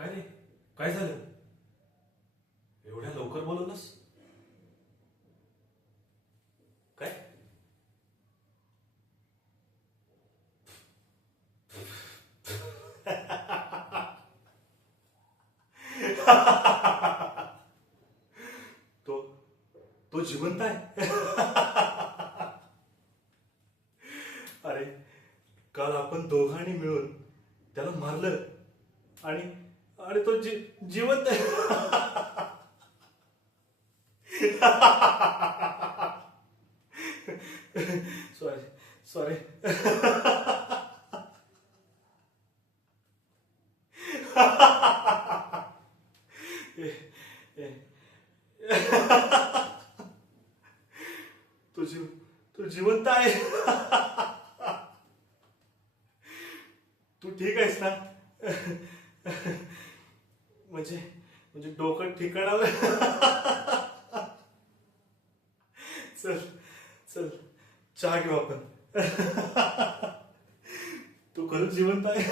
काय रे? काय झालं? एवढ्या लवकर बोलवलंस? काय? तो तो जिवंत आहे? अरे काल आपण दोघांनी मिळून त्याला मारलं आणि आणि तो जी जिवंत आहे. Sorry sorry eh, eh. तो जीव तू जिवंत आहे. तू ठीक आहेस ना? म्हणजे म्हणजे डोकं ठिकाणावर. चल चल चहा घेऊ आपण. तू खरंच जिवंत आहे.